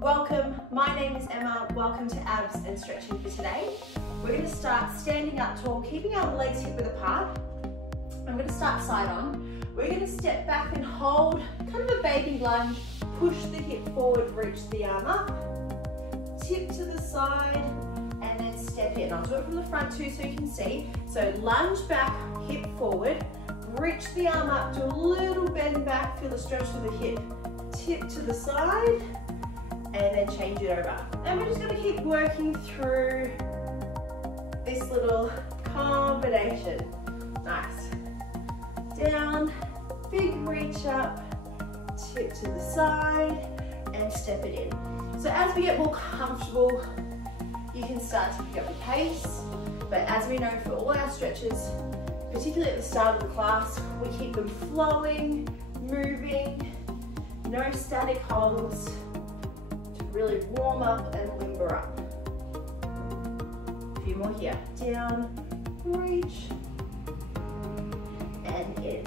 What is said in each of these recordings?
Welcome, my name is Emma. Welcome to abs and stretching for today. We're going to start standing up tall, keeping our legs hip width apart. I'm going to start side on. We're going to step back and hold, kind of a baby lunge, push the hip forward, reach the arm up, tip to the side, and then step in. I'll do it from the front too so you can see. So lunge back, hip forward, reach the arm up, do a little bend back, feel the stretch through the hip, tip to the side, and then change it over. And we're just going to keep working through this little combination. Nice. Down, big reach up, tip to the side, and step it in. So as we get more comfortable, you can start to pick up the pace. But as we know, for all our stretches, particularly at the start of the class, we keep them flowing, moving, no static holds, to really warm up and limber up. A few more here. Down, reach, and in.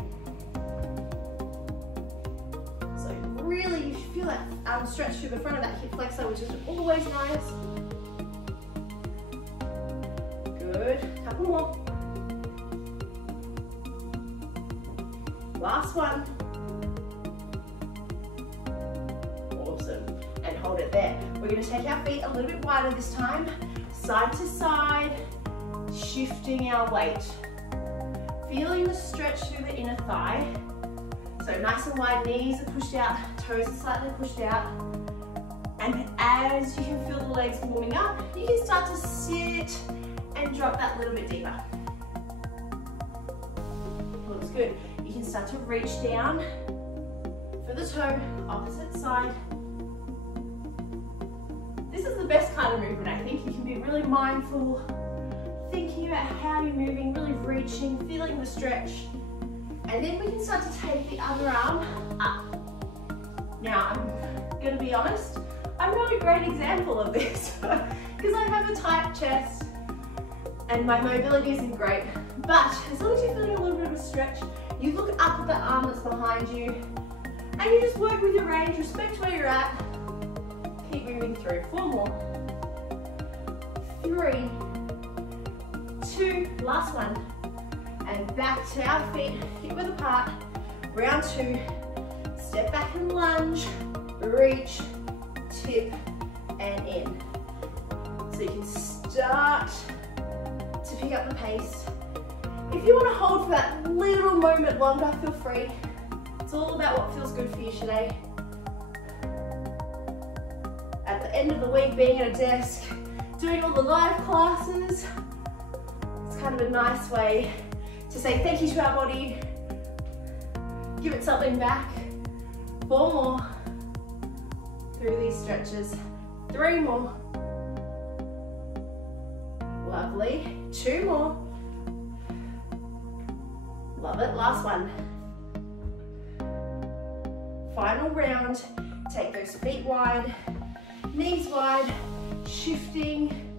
So really, you should feel that stretch through the front of that hip flexor, which is always nice. Good. Couple more. Last one. Awesome. And hold it there. We're going to take our feet a little bit wider this time. Side to side, shifting our weight. Feeling the stretch through the inner thigh. So nice and wide, knees are pushed out, toes are slightly pushed out. And as you can feel the legs warming up, you can start to sit and drop that little bit deeper. Looks good. You can start to reach down for the toe, opposite side. This is the best kind of movement, I think. You can be really mindful, thinking about how you're moving, really reaching, feeling the stretch. And then we can start to take the other arm up. Now, I'm going to be honest, I'm not a great example of this because I have a tight chest and my mobility isn't great. But as long as you're feeling a little bit of a stretch, you look up at the arm that's behind you and you just work with your range, respect where you're at. Keep moving through. 4 more. 3, 2, last one. And back to our feet, hip width apart. Round 2, step back and lunge, reach, tip, and in. So you can start to pick up the pace. If you want to hold for that little moment longer, feel free. It's all about what feels good for you today. At the end of the week, being at a desk, doing all the live classes, it's kind of a nice way to say thank you to our body, give it something back. 4 more through these stretches. 3 more. Lovely. 2 more. Love it. Last one. Final round. Take those feet wide, knees wide, shifting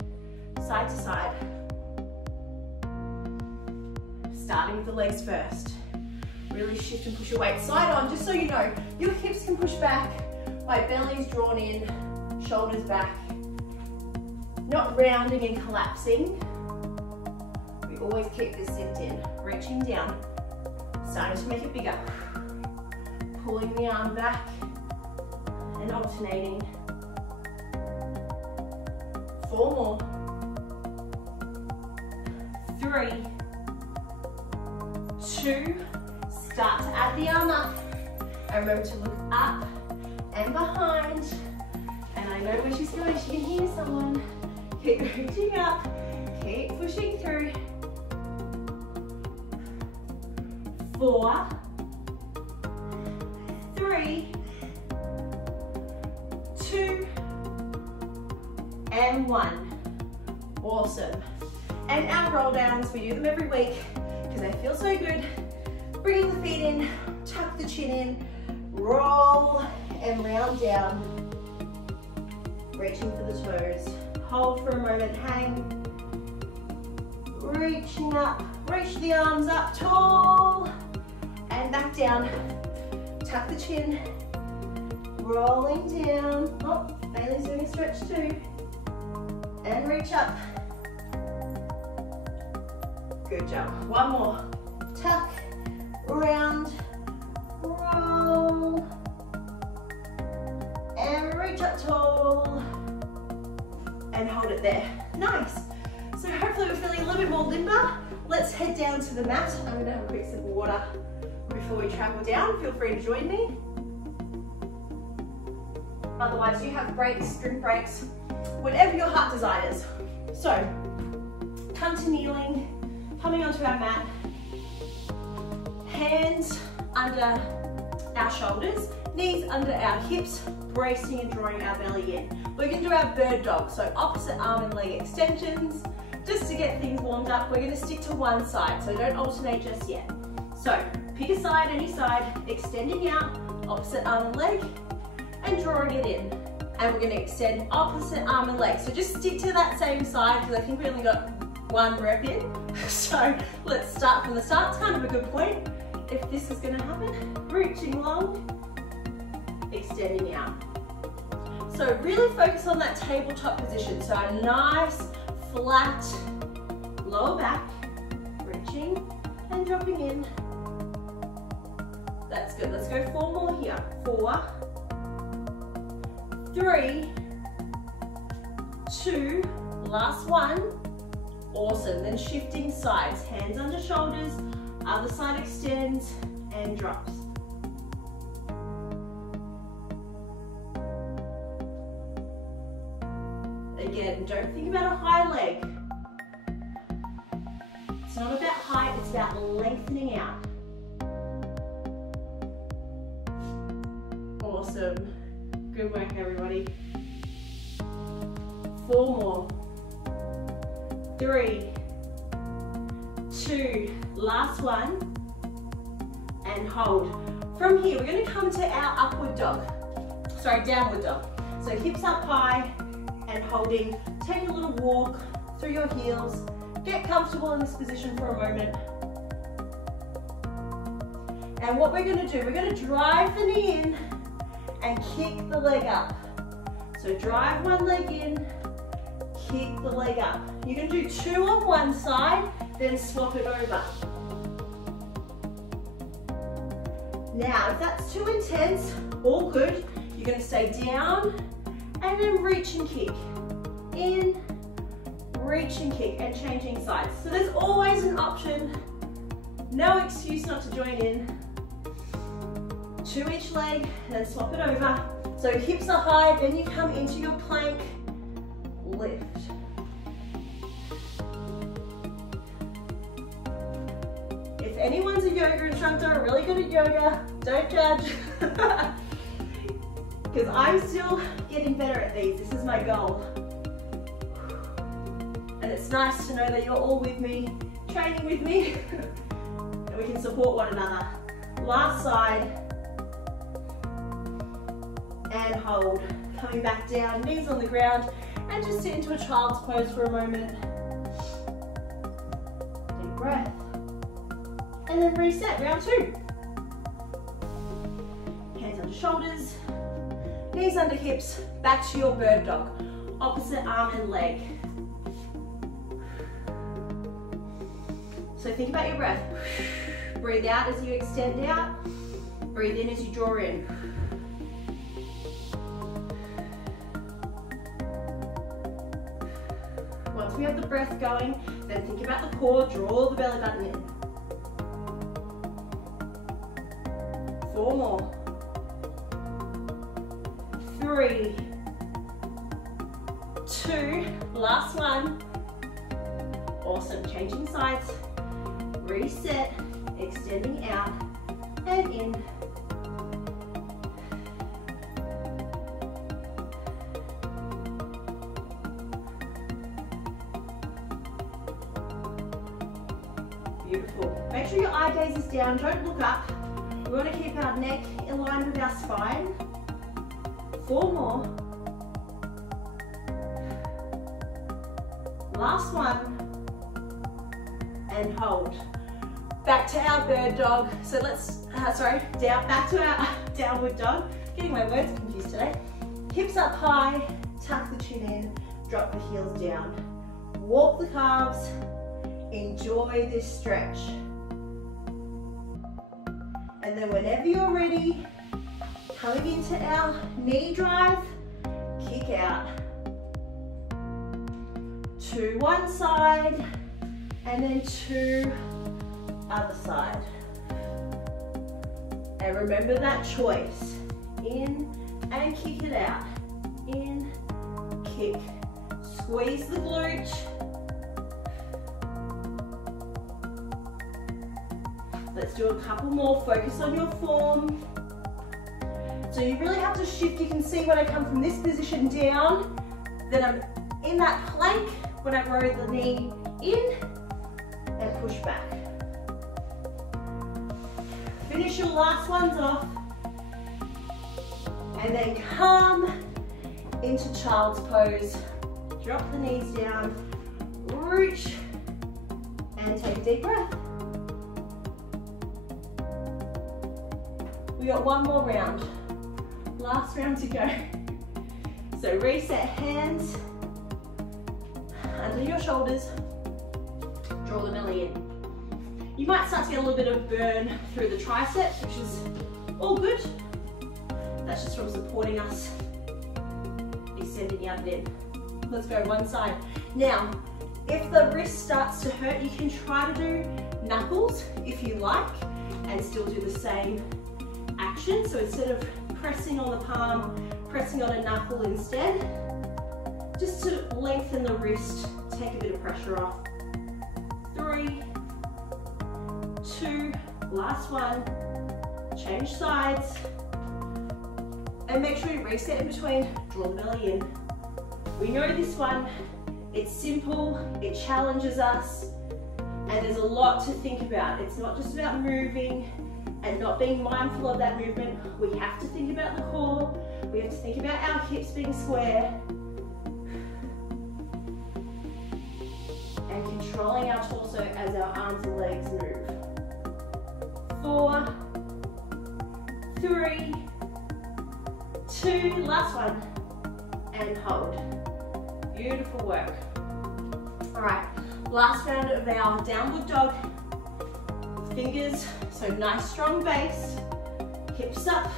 side to side. Starting with the legs first. Really shift and push your weight side on, just so you know, your hips can push back, my belly's drawn in, shoulders back. Not rounding and collapsing. We always keep this zipped in. Reaching down, starting to make it bigger. Pulling the arm back and alternating. 4 more. 3, 2, start to add the arm up. And remember to look up and behind. And I know where she's going, she can hear someone. Keep reaching up, keep pushing through. 4, 3, 2, and 1. Awesome. And our roll downs, we do them every week because they feel so good. Bringing the feet in, tuck the chin in, roll and round down. Reaching for the toes. Hold for a moment, hang. Reaching up, reach the arms up tall and back down. Tuck the chin, rolling down. Oh, Bailey's doing a stretch too. And reach up. Good job. One more. Tuck, round, roll, and reach up tall, and hold it there. Nice. So hopefully we're feeling a little bit more limber. Let's head down to the mat. I'm gonna have a quick sip of water before we travel down. Feel free to join me. Otherwise, you have breaks, sprint breaks, whatever your heart desires. So, come to kneeling, coming onto our mat, hands under our shoulders, knees under our hips, bracing and drawing our belly in. We're going to do our bird dog, so opposite arm and leg extensions. Just to get things warmed up, we're going to stick to one side, so don't alternate just yet. So, pick a side, any side, extending out, opposite arm and leg, and drawing it in. And we're going to extend opposite arm and leg. So just stick to that same side, because I think we only got one rep in. So let's start from the start. It's kind of a good point if this is going to happen. Reaching long, extending out. So really focus on that tabletop position. So a nice, flat, lower back, reaching and dropping in. That's good. Let's go 4 more here. 4, 3, 2, last one. Awesome. Then shifting sides, hands under shoulders, other side extends and drops. Again, don't think about a high leg. It's not about height, it's about lengthening out. Awesome. Good work, everybody. 4 more. 3, 2, last one, and hold. From here, we're going to come to our upward dog. Sorry, downward dog. So hips up high and holding. Take a little walk through your heels. Get comfortable in this position for a moment. And what we're going to do, we're going to drive the knee in and kick the leg up. So drive one leg in, kick the leg up. You can do 2 on one side, then swap it over. Now, if that's too intense, all good. You're going to stay down and then reach and kick. In, reach and kick, and changing sides. So there's always an option. No excuse not to join in. 2 each leg, and then swap it over. So hips are high, then you come into your plank, lift. If anyone's a yoga instructor or really good at yoga, don't judge. Because I'm still getting better at these. This is my goal. And it's nice to know that you're all with me, training with me, and we can support one another. Last side, and hold. Coming back down, knees on the ground, and just sit into a child's pose for a moment. Deep breath. And then reset, round 2. Hands under shoulders, knees under hips, back to your bird dog. Opposite arm and leg. So think about your breath. Breathe out as you extend out. Breathe in as you draw in. Once we have the breath going, then think about the core, draw the belly button in. 4 more. 3, 2, last one. Awesome, changing sides. Reset, extending out and in. Beautiful. Make sure your eye gaze is down, don't look up. We want to keep our neck in line with our spine. 4 more. Last one. And hold. Back to our bird dog. So let's, back to our downward dog. getting my words confused today. Hips up high, tuck the chin in, drop the heels down. Walk the calves, enjoy this stretch. And then whenever you're ready, coming into our knee drive, kick out. To one side, and then to other side. And remember that choice. In and kick it out. In, kick. Squeeze the glute. Let's do a couple more. Focus on your form. So you really have to shift. You can see when I come from this position down, then I'm in that plank when I roll the knee in and push back. Finish your last ones off and then come into child's pose. Drop the knees down, reach and take a deep breath. We got one more round. Last round to go. So reset, hands under your shoulders, draw the belly in. You might start to get a little bit of burn through the triceps, which is all good. That's just from supporting us, extending out and in. Let's go one side. Now, if the wrist starts to hurt, you can try to do knuckles if you like, and still do the same action. So instead of pressing on the palm, pressing on a knuckle instead, just to lengthen the wrist, take a bit of pressure off. 3, 2, last one, change sides, and make sure you reset in between, draw the belly in. We know this one, it's simple, it challenges us, and there's a lot to think about. It's not just about moving and not being mindful of that movement. We have to think about the core, we have to think about our hips being square, and controlling our torso as our arms and legs move. 4, 3, 2, last one, and hold. Beautiful work. All right, last round of our downward dog. Fingers, so nice strong base, hips up,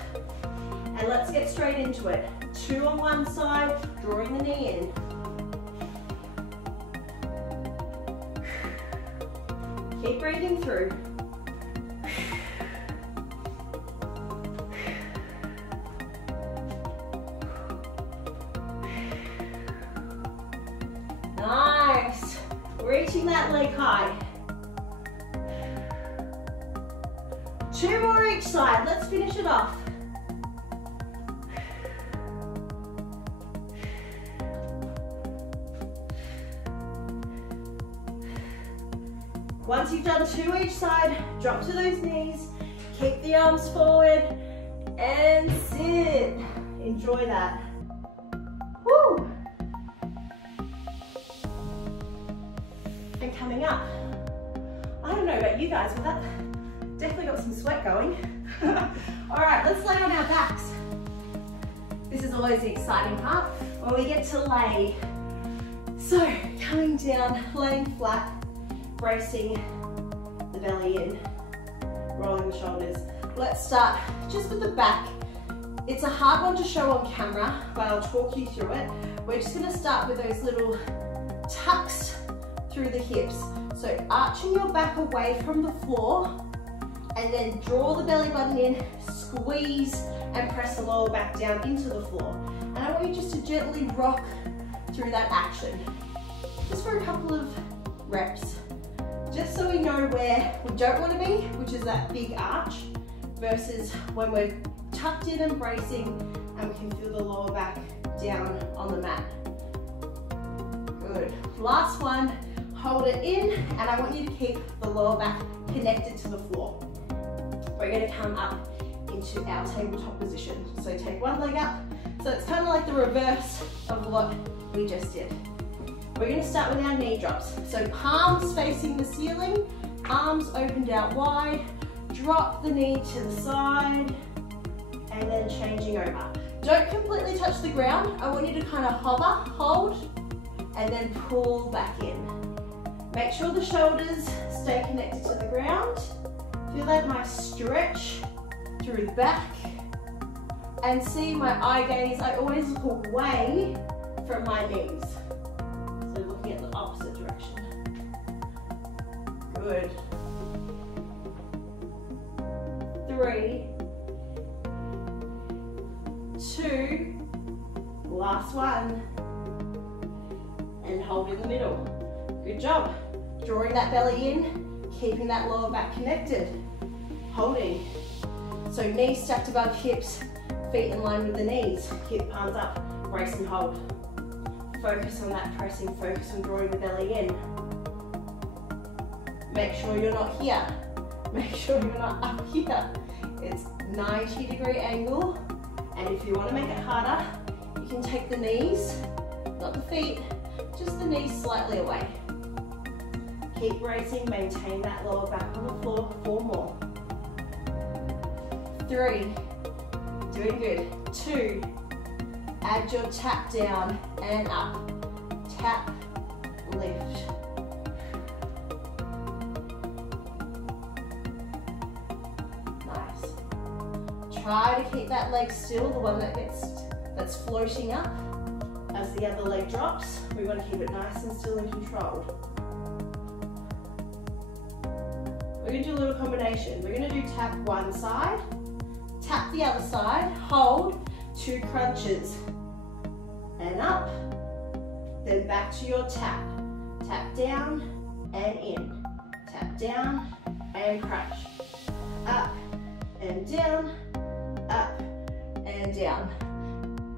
and let's get straight into it. 2 on one side, drawing the knee in. Keep breathing through. Nice. Reaching that leg high. 2 more each side. Let's finish it off. Once you've done 2 each side, drop to those knees, keep the arms forward, and sit. Enjoy that. Woo! And coming up, I don't know about you guys, but that definitely got some sweat going. All right, let's lay on our backs. This is always the exciting part, when we get to lay. So, coming down, laying flat, bracing the belly in, rolling the shoulders. Let's start just with the back. It's a hard one to show on camera, but I'll talk you through it. We're just gonna start with those little tucks through the hips. So arching your back away from the floor, and then draw the belly button in, squeeze, and press the lower back down into the floor. And I want you just to gently rock through that action, just for a couple of reps. Just so we know where we don't want to be, which is that big arch, versus when we're tucked in and bracing and we can feel the lower back down on the mat. Good. Last one, hold it in, and I want you to keep the lower back connected to the floor. We're going to come up into our tabletop position. So take one leg up. So it's kind of like the reverse of what we just did. We're going to start with our knee drops. So palms facing the ceiling, arms opened out wide, drop the knee to the side, and then changing changing over. Don't completely touch the ground. I want you to kind of hover, hold, and then pull back in. Make sure the shoulders stay connected to the ground. Feel that nice stretch through the back. And see my eye gaze, I always look away from my knees. So looking at the opposite direction. Good. 3, 2, last one. And hold in the middle. Good job. Drawing that belly in, keeping that lower back connected. Holding. So knees stacked above hips, feet in line with the knees. Hip palms up, brace and hold. Focus on that pressing, focus on drawing the belly in. Make sure you're not here. Make sure you're not up here. It's 90-degree angle. And if you want to make it harder, you can take the knees, not the feet, just the knees slightly away. Keep bracing, maintain that lower back on the floor. 4 more. 3, doing good. 2, add your tap down and up. Tap, lift. Nice. Try to keep that leg still, the one that's floating up. As the other leg drops, we want to keep it nice and still and controlled. We're going to do a little combination. We're going to do tap one side, tap the other side, hold, 2 crunches, and up, then back to your tap. Tap down and in, tap down and crunch, up and down, up and down.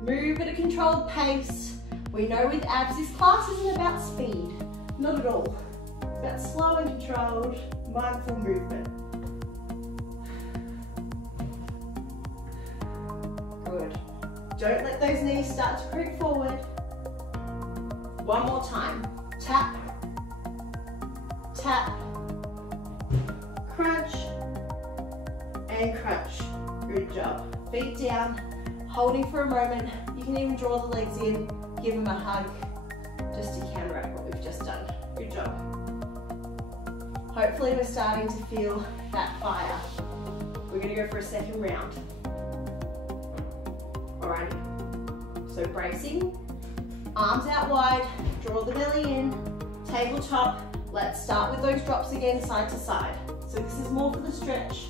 Move at a controlled pace. We know with abs, this class isn't about speed, not at all. It's about slow and controlled, mindful movement. Good. Don't let those knees start to creep forward. One more time. Tap, tap, crunch, and crunch. Good job. Feet down, holding for a moment. You can even draw the legs in, give them a hug, just to counteract what we've just done. Good job. Hopefully we're starting to feel that fire. We're going to go for a second round. Alrighty. So bracing, arms out wide, draw the belly in, tabletop. Let's start with those drops again, side to side. So this is more for the stretch,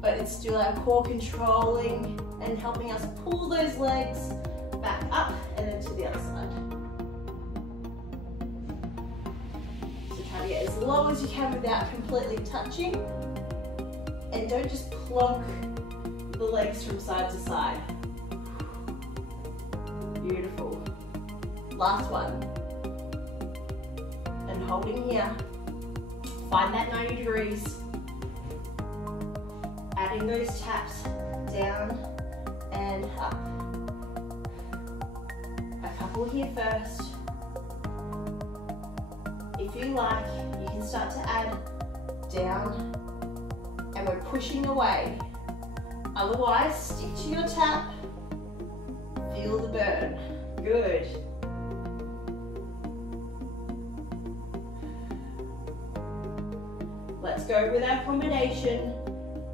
but it's still our core controlling and helping us pull those legs back up and then to the other side. So try to get as low as you can without completely touching, and don't just plonk the legs from side to side. Beautiful. Last one. And holding here. Find that 90 degrees. Adding those taps down and up. A couple here first. If you like, you can start to add down, and we're pushing away. Otherwise, stick to your tap. Feel the burn. Good. Let's go with our combination.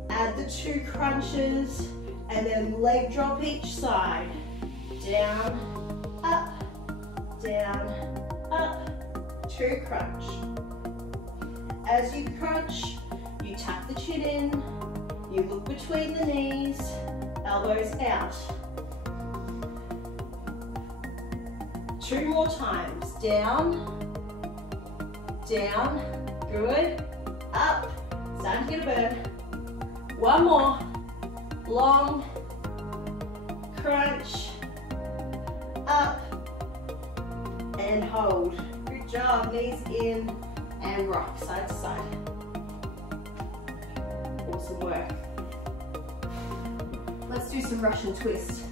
Add the 2 crunches and then leg drop each side. Down, up, 2 crunch. As you crunch, you tap the chin in, you look between the knees, elbows out. 2 more times. Down, good, up, starting to get a burn. 1 more, long, crunch, up, and hold. Good job, knees in, and rock, side to side. Awesome work. Let's do some Russian twist.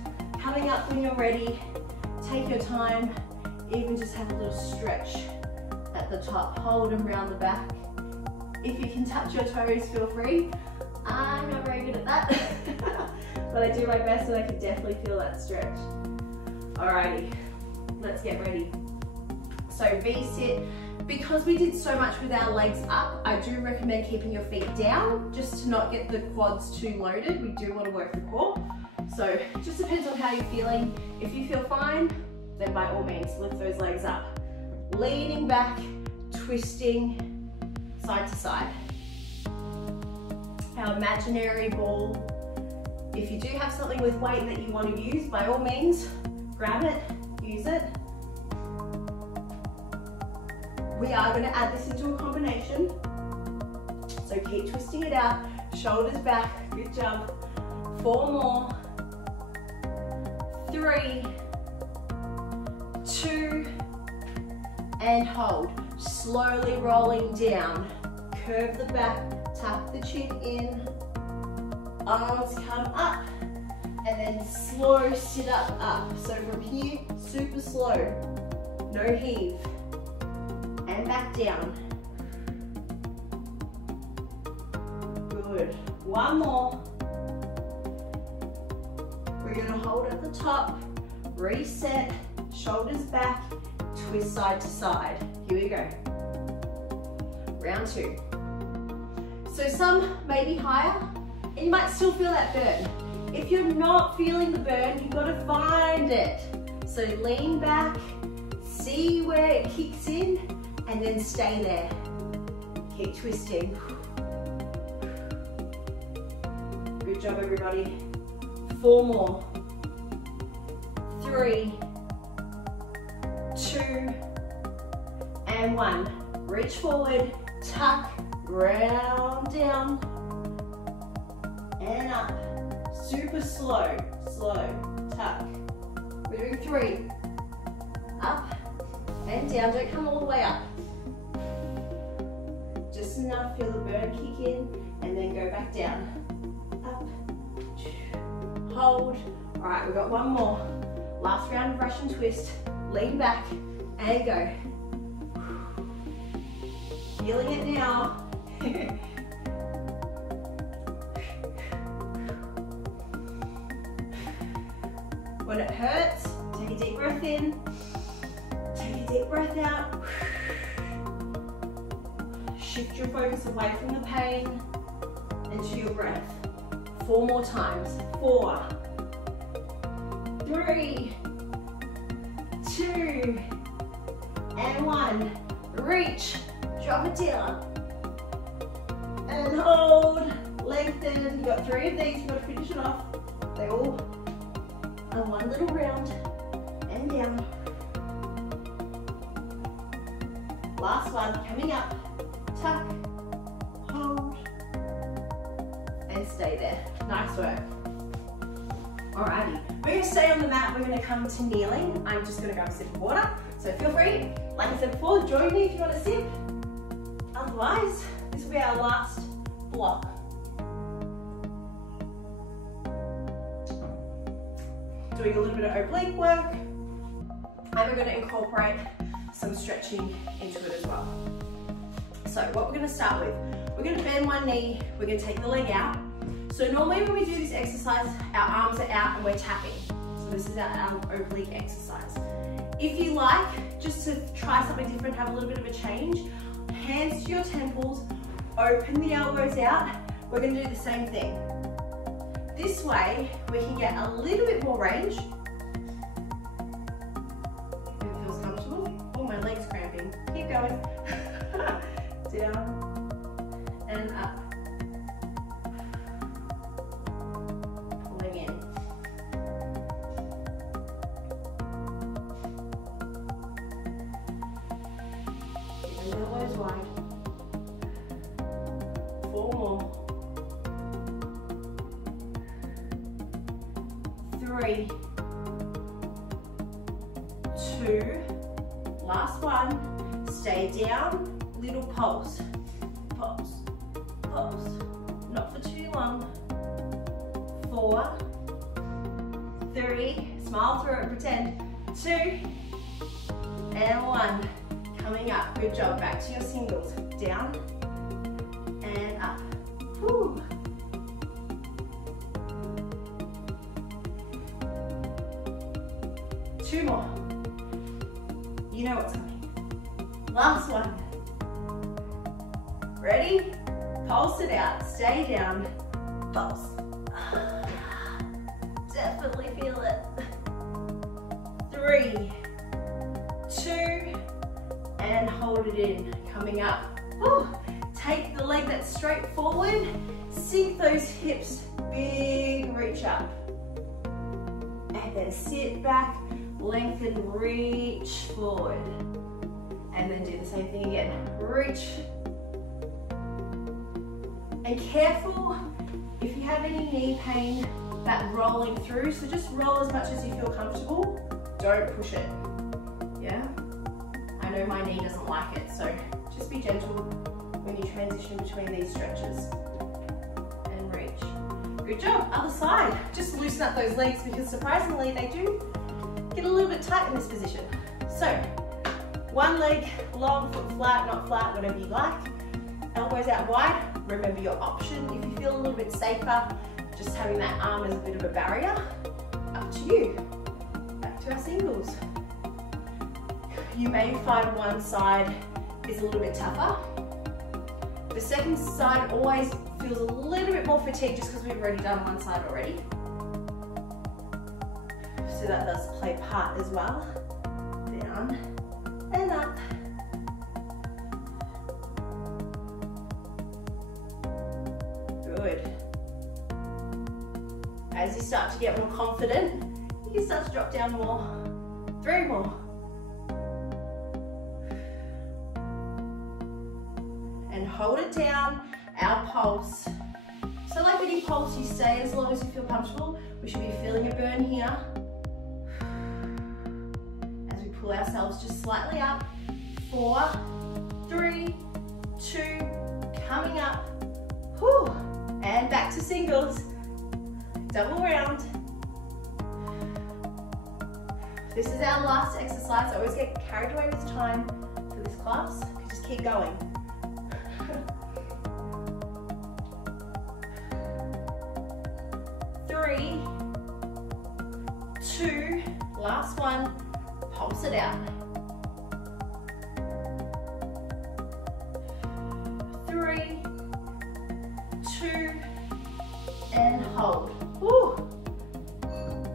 Coming up when you're ready, take your time, even just have a little stretch at the top, hold and round the back. If you can touch your toes, feel free. I'm not very good at that. but I do my best and I can definitely feel that stretch. Alrighty, let's get ready. So V-sit. Because we did so much with our legs up, I do recommend keeping your feet down just to not get the quads too loaded. We do want to work the core. So it just depends on how you're feeling. If you feel fine, then by all means, lift those legs up. Leaning back, twisting side to side. Our imaginary ball. If you do have something with weight that you want to use, by all means, grab it, use it. We are going to add this into a combination. So keep twisting it out, shoulders back, good job. 4 more. 3, 2, and hold. Slowly rolling down. Curve the back, tuck the chin in. Arms come up, and then slow sit up. So from here, super slow, no heave. And back down. Good. 1 more. We're going to hold at the top, reset, shoulders back, twist side to side. Here we go. Round 2. So some may be higher, and you might still feel that burn. If you're not feeling the burn, you've got to find it. So lean back, see where it kicks in, and then stay there. Keep twisting. Good job, everybody. 4 more. 3, 2, and 1. Reach forward, tuck, round down, and up. Super slow, tuck. We're doing 3. Up and down, don't come all the way up. Just enough, feel the burn kick in, and then go back down. Up, hold. All right, we've got 1 more. Last round of Russian twist. Lean back and go. Feeling it now. When it hurts, take a deep breath in, take a deep breath out. Shift your focus away from the pain and to your breath. 4 more times. 4, 3, 2, and 1. Reach, drop it down, and hold, lengthen. You've got 3 of these, you've got to finish it off. They all are 1 little round, and down. Last one, coming up, tuck, hold, and stay there. Nice work. Alrighty, we're going to stay on the mat, we're going to come to kneeling. I'm just going to grab a sip of water, so feel free, like I said before, join me if you want a sip. Otherwise, this will be our last block. Doing a little bit of oblique work, and we're going to incorporate some stretching into it as well. So what we're going to start with, we're going to bend 1 knee, we're going to take the leg out. So normally when we do this exercise, our arms are out and we're tapping. So this is our oblique exercise. If you like, just to try something different, have a little bit of a change, hands to your temples, open the elbows out, we're going to do the same thing. This way, we can get a little bit more range. If it feels comfortable. Oh, my leg's cramping. Keep going. Down and up. Pulling in. Keep the elbows wide. 4 more. 3, 2, last one, stay down, little pulse, pulse, pulse, not for too long. 4, 3, smile through it, pretend, 2, and 1, coming up, good job, back to your singles, down, and up, whew. 2 more. You know what's coming. Last one. Ready? Pulse it out, stay down, pulse. Definitely feel it. 3, 2, and hold it in, coming up. Woo. Take the leg that's straight forward, sink those hips, big reach up. And then sit back, lengthen, reach forward. And then do the same thing again, reach. And careful if you have any knee pain, that rolling through, so just roll as much as you feel comfortable, don't push it, yeah? I know my knee doesn't like it, so just be gentle when you transition between these stretches. And reach. Good job, other side. Just loosen up those legs because surprisingly they do get a little bit tight in this position. So, one leg long, foot flat, not flat, whatever you like. Elbows out wide. Remember your option. If you feel a little bit safer, just having that arm as a bit of a barrier, up to you. Back to our singles. You may find one side is a little bit tougher. The second side always feels a little bit more fatigued just because we've already done one side already. So that does play part as well. Down and up. Good. As you start to get more confident, you can start to drop down more. 3 more. And hold it down, our pulse. So like any pulse, you stay as long as you feel comfortable. We should be feeling a burn here. As we pull ourselves just slightly up. 4, 3, 2, coming up. Whew. And back to singles. Double round. This is our last exercise. I always get carried away with time for this class. Just keep going. 3, 2, last one. Pulse it out. 3, 2, and hold. Woo.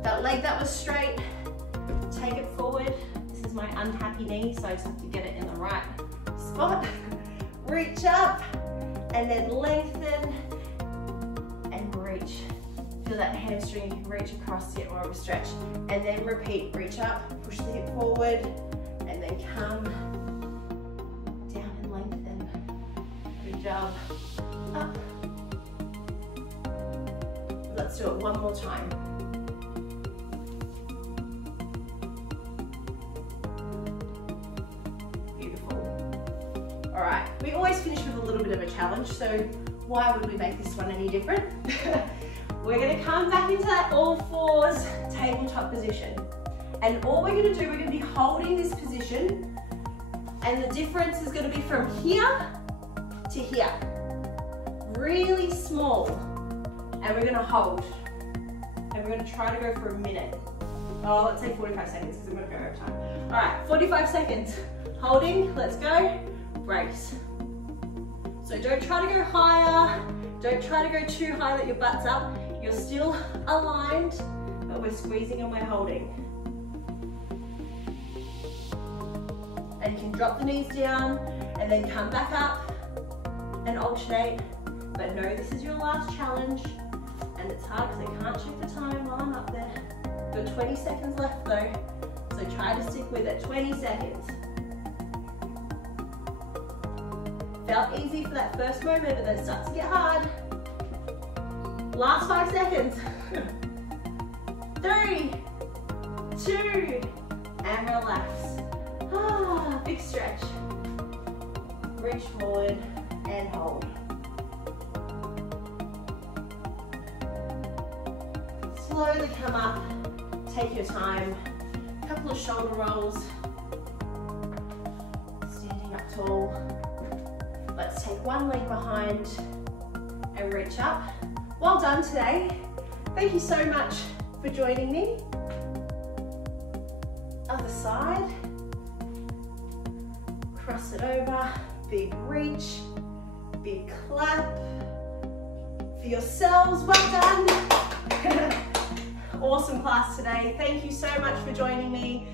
That leg that was straight, take it forward. This is my unhappy knee, so I just have to get it in the right spot. Reach up, and then lengthen, and reach. Feel that hamstring, you can reach across to get more of a stretch. And then repeat, reach up, push the hip forward, and then come down and lengthen. Good job. Up. Let's do it one more time. Beautiful. All right, we always finish with a little bit of a challenge, so why would we make this one any different? We're gonna come back into that all fours tabletop position. And all we're gonna do, we're gonna be holding this position, and the difference is gonna be from here to here. Really small. And we're gonna hold. And we're gonna try to go for a minute. Oh, let's say 45 seconds because I'm gonna go over time. All right, 45 seconds. Holding, let's go. Brace. So don't try to go higher. Don't try to go too high that your butt's up. You're still aligned, but we're squeezing and we're holding. And you can drop the knees down and then come back up and alternate. But know this is your last challenge, and it's hard because I can't check the time while I'm up there. Got 20 seconds left though, so try to stick with it. 20 seconds. Felt easy for that first moment, but then it starts to get hard. Last 5 seconds. 3, 2, and relax. Ah, big stretch. Reach forward and hold. Slowly come up, take your time. A couple of shoulder rolls. Standing up tall. Let's take one leg behind and reach up. Well done today. Thank you so much for joining me. Other side. Cross it over, big reach, big clap. For yourselves, well done. Awesome class today. Thank you so much for joining me.